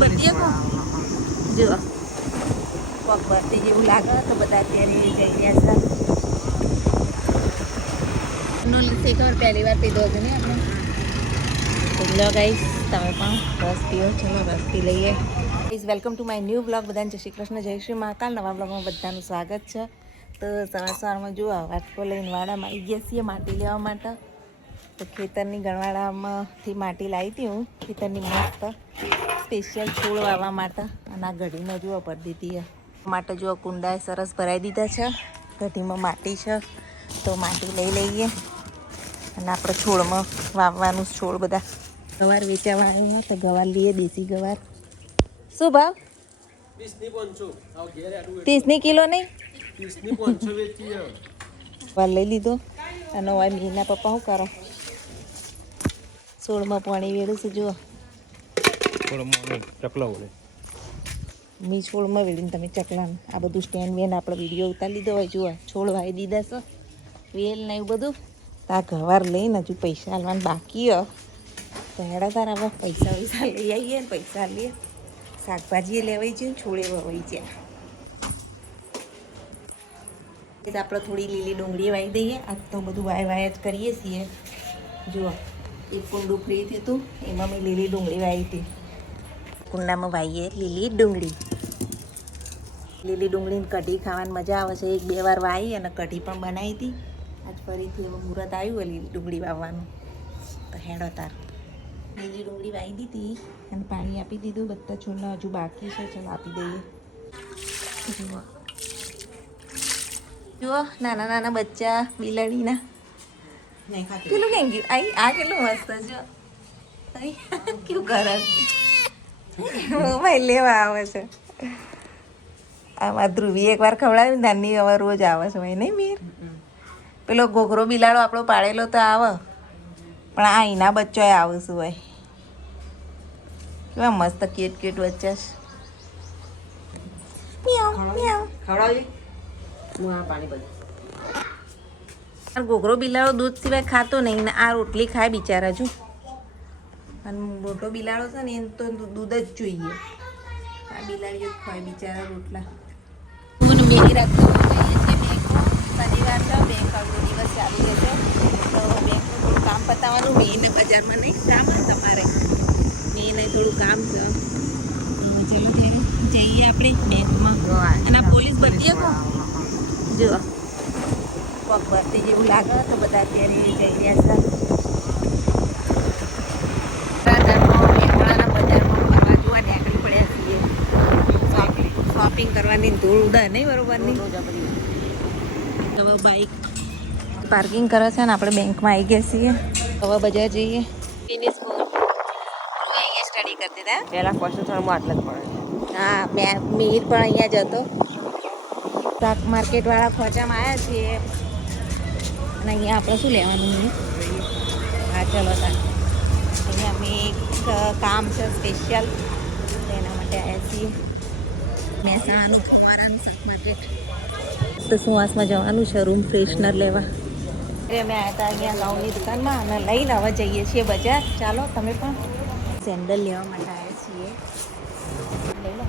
બધી જો પગ ભરતી જેવું લાગે તો બધા અત્યારે જઈ રહ્યા છે શેખર પહેલી વાર પીધો હતો ને આપણે લો ગાઈસ તમે પણ રસ પીઓ ચલો રસ પી લઈએ guys welcome to my new blog બધાને જય શ્રી કૃષ્ણ જય શ્રી મહાકાલ નવા બ્લોગમાં બધાનું સ્વાગત છે તો સવારમાં જુઓ વાટકો લઈને વાડામાં આવી ગયા છીએ માટી લેવા માટે તો ખેતરની ગણવાડામાંથી માટી લાવી હતી હું ખેતરની મસ્ત સ્પેશિયલ છોડ વાવવા માટે અને આ ઘડીને જુઓ પડી દીધી માટે જુઓ કુંડાએ સરસ ભરાઈ દીધા છે ઘડીમાં માટી છે તો માટી લઈ લઈએ અને આપણે છોડમાં વાવવાનું છોડ બધા ગવાર વેચાવાના તો ગવાર લઈએ દેશી ગવાર શું ભાવ 30 કિલો નહીં 30 વાર લઈ લીધો અને હવે મીના પપ્પા શું કરો છોડમાં પાણી વેળું છે જુઓ મી છોડમાં વેળીને તમે ચકલાને આ બધું સ્ટેન્ડ વેન આપણે વિડીયો ઉતારી લીધો હોય જુઓ છોડ વાવી દીધા છે વેલ ને એવું બધું આ ગવાર લઈને હજુ પૈસા હાલવાનું બાકી હો તો હેડા તાર હવે પૈસા લઈ આવીએ ને પૈસા લઈએ શાકભાજી લેવાઈ છે છોડે વવાઈ છે આપણે થોડી લીલી ડુંગળી વાવી દઈએ આજ તો બધું વાય જ કરીએ છીએ જુઓ એક કુંડું ફ્રી થયું હતું એમાં મેં લીલી ડુંગળી વાવી હતી કુંડામાં વાવીએ લીલી ડુંગળીની કઢી ખાવાની મજા આવે છે 1-2 વાર વાવી અને કઢી પણ બનાવી હતી આજ ફરીથી હવે મુહૂર્ત આવ્યું લીલી ડુંગળી વાવવાનું તો હેડો તાર લીલી ડુંગળી વાવી દીધી અને પાણી આપી દીધું બધા છોડના હજુ બાકી છે ચાલો આપી દઈએ જુઓ જુઓ નાના નાના બચ્ચા બિલાડીના પેલું કેમ ગયું આ કેટલું મસ્ત છે કેવું કરે મોબાઈલ લેવા આવે છે આમાં ધ્રુવી એકવાર ખવડાવ્યું નાની હવે રોજ આવે છે ભાઈ નહીં મીર પેલો ઘોઘરો બિલાડો આપણો પાડેલો તો આવે પણ આ એના બચ્ચો આવે શું ભાઈ કેવા મસ્ત ક્યુટ બચ્ચા છે ઘોઘરો બિલાડો દૂધ સિવાય ખાતો નહીં ને આ રોટલી ખાય બિચારા છું અને મોટો બિલાડો છે ને એને તો દૂધ જ જોઈએ આ બિલાડીઓ જ ખાય બિચારા રોટલા મેગી રાખતો શનિવાર છે બેંક આગલો દિવસ ચાલુ રહેશે તો બેંકનું થોડું કામ પતાવવાનું મેં બજારમાં નહીં કામ હોય તમારે મેં થોડું કામ છે ચલો ત્યારે જઈએ આપણે બેંકમાં અને આ પોલીસ બધી જો પગ ભરતી જેવું લાગે તો બધા અત્યારે જઈ રહ્યા છે શોપિંગ કરવાની ધૂળ ઉડા નહીં બરોબરની હવે બાઇક પાર્કિંગ કરે છે ને આપણે બેંકમાં આવી ગયા છીએ હવે બજાર જઈએ ફિનિશ અહીંયા સ્ટડી કરતી હતા પહેલાં ફર્સ્ટ થર્મમાં આટલા જ પડે હા મિહિર પણ અહીંયા જ હતો શાક માર્કેટવાળા ખોચામાં આવ્યા છીએ અને અહીંયા આપણે શું લેવાનું હા ચલો તાર અહીંયા અમે એક કામ છે સ્પેશિયલ એના માટે આવ્યા છીએ મહેસાણાનું અમારાનું શાક માર્કેટ તો સુવાસમાં જવાનું છે રૂમ ફ્રેશનર લેવા અમે આવ્યા હતા અહીંયા ગાઉનની દુકાનમાં અને લઈને હવે જઈએ છીએ બજાર ચાલો તમે પણ સેન્ડલ લેવા માટે આવ્યા છીએ લઈ લો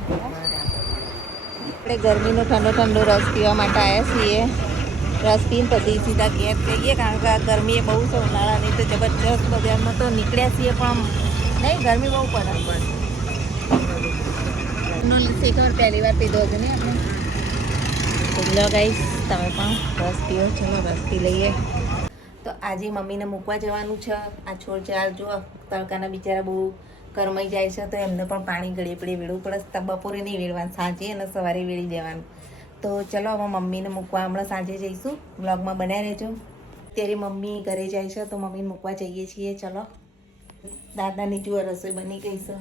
આપણે ગરમીનો ઠંડો રસ પીવા માટે આવ્યા છીએ રસ પીને પછી સીધા ઘેર જઈએ કારણ કે આ ગરમી એ બહુ છે ઉનાળાની તો જબરજસ્ત બજારમાં તો નીકળ્યા છીએ પણ નહીં ગરમી બહુ પડે શેખર પહેલી વાર પીધો હતો ને આપણે લો ગાઈસ તમે પણ રસ પીઓ ચલો રસ પી લઈએ તો આજે મમ્મીને મૂકવા જવાનું છે આ છોડ ચાર જુઓ તડકાના બિચારા બહુ કરમાઈ જાય છે તો એમને પણ પાણી ગળે પડે વેળવું પડે બપોરે નહીં વેળવાનું સાંજે અને સવારે વેળી દેવાનું તો ચલો હવે મમ્મીને મૂકવા હમણાં સાંજે જઈશું બ્લોગમાં બનાવી રહેજો ત્યારે મમ્મી ઘરે જાય છે તો મમ્મીને મૂકવા જઈએ છીએ ચલો દાદાની જુઓ રસોઈ બની ગઈ છે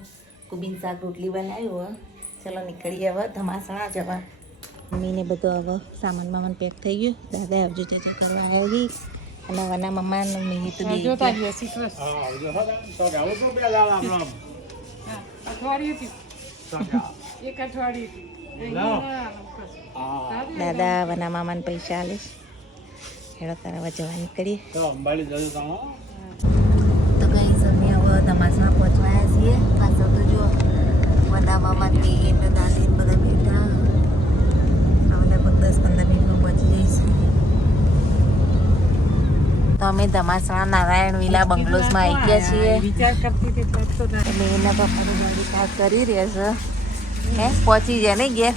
કુબીન શાક રોટલી બનાવ્યું હોય ચલો નીકળીએ હવે ધમાસણા જવા મમ્મીને બધો હવે સામાન પેક થઈ ગયું દાદા આવજો જજો કરવા આવી અને વના મમ્માને મેં તો દાદા વના મામાને પૈસા આલીશ હેડો તારા જવા નીકળીએ તો કઈ સમય હવે ધમાસણા પહોંચવાયા છીએ પાછળ તો જો અમે ધમાસણા નારાયણ વિલા બંગલોઝમાં આવી ગયા છીએ. વિચાર કરતી હતી એટલે તો ના. એટલે એના પપ્પાની ગાડી પાસ કરી રહ્યા છે. હે પહોંચી જાય ને ઘેર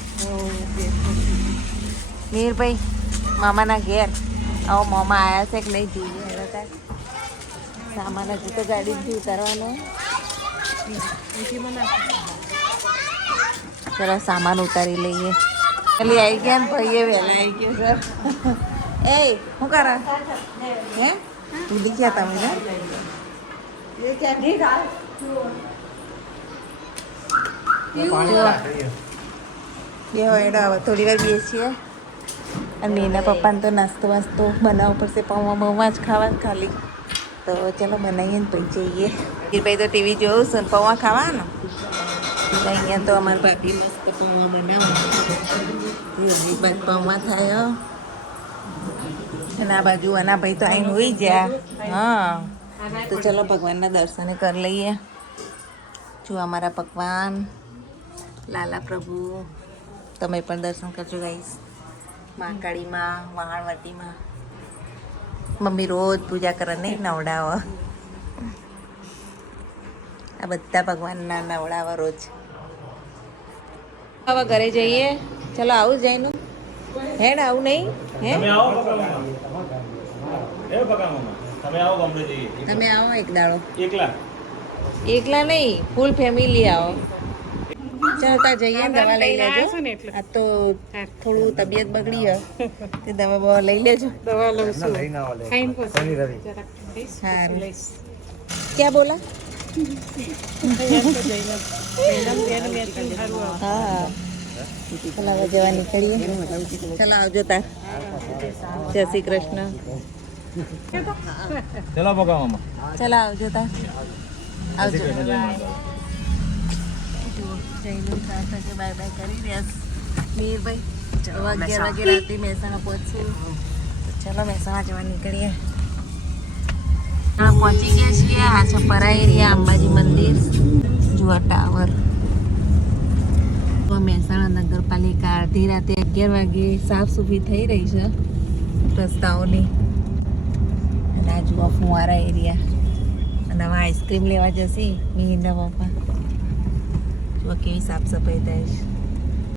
મીરભાઈ મામાના ઘેર. આવો મામા આવ્યા છે કે નહીં જોઈએ હવે તાર સામાન હજી તો ગાડીથી ઉતારવાનો. ચલો સામાન ઉતારી લઈએ. પેલી આવી ગયા ને ભાઈએ વહેલા આવી ગયો સર. એ શું કરે હે ભૂલી ગયા તમે ને? બે વાયડો હવે થોડી વાર બેસીએ અને એના પપ્પાને તો નાસ્તો વાસ્તો બનાવવો પડશે. પૌવા બહુમાં જ ખાવા ખાલી તો ચલો બનાવીએ ને પછી જઈએ. વીરભાઈ તો ટીવી જોયું છે ને પૌવા ખાવાનું. અહીંયા તો અમારા ભાભી મસ્ત પૌવા બનાવો. બાદ પૌવા થાય અને આ બાજુ આના ભાઈ તો આવીને હોઈ ગયા. હા તો ચલો ભગવાનના દર્શને કરી લઈએ. જો અમારા ભગવાન લાલા પ્રભુ તમે પણ દર્શન કરજો ગાઈસ. મહાકાળીમાં વાણવટીમાં મમ્મી રોજ પૂજા કરે ને નવડાવો. આ બધા ભગવાનના નવડાવા રોજ. હવે ઘરે જઈએ. ચલો આવું જઈનું હેડ આવું નહીં હે તમે આવો એક દાડો. એકલા નહીં ફૂલ ફેમિલી આવો. ચાલતા જઈએ દવા લઈ લેજો. આ તો થોડું તબિયત બગડી હોય તે દવા બવા લઈ લેજો. દવા લઉં છું. સારું ક્યાં બોલા? હા ચલો હવે જવા નીકળીએ. ચલો આવજો તાર. જય શ્રી કૃષ્ણ. ચલો બકા મામા. ચલો આવજો તાર. આવજો. જઈને બાય બાય કરી રહ્યા મીરભાઈ. 11 વાગે રાતે મહેસાણા પહોંચશું. ચલો મહેસાણા જવા નીકળીએ. પહોંચી ગયા છીએ. આ છે પરા એરિયા અંબાજી મંદિર. જુઓ ટાવર. મહેસાણા નગરપાલિકા અડધી રાતે 11 વાગે સાફ સફાઈ થઈ રહી છે રસ્તાઓની. અને આ જુઓ ફુવારા એરિયા. અને હવે આઈસ્ક્રીમ લેવા જશે મીરના પપ્પા. જુઓ કેવી સાફ સફાઈ થાય છે.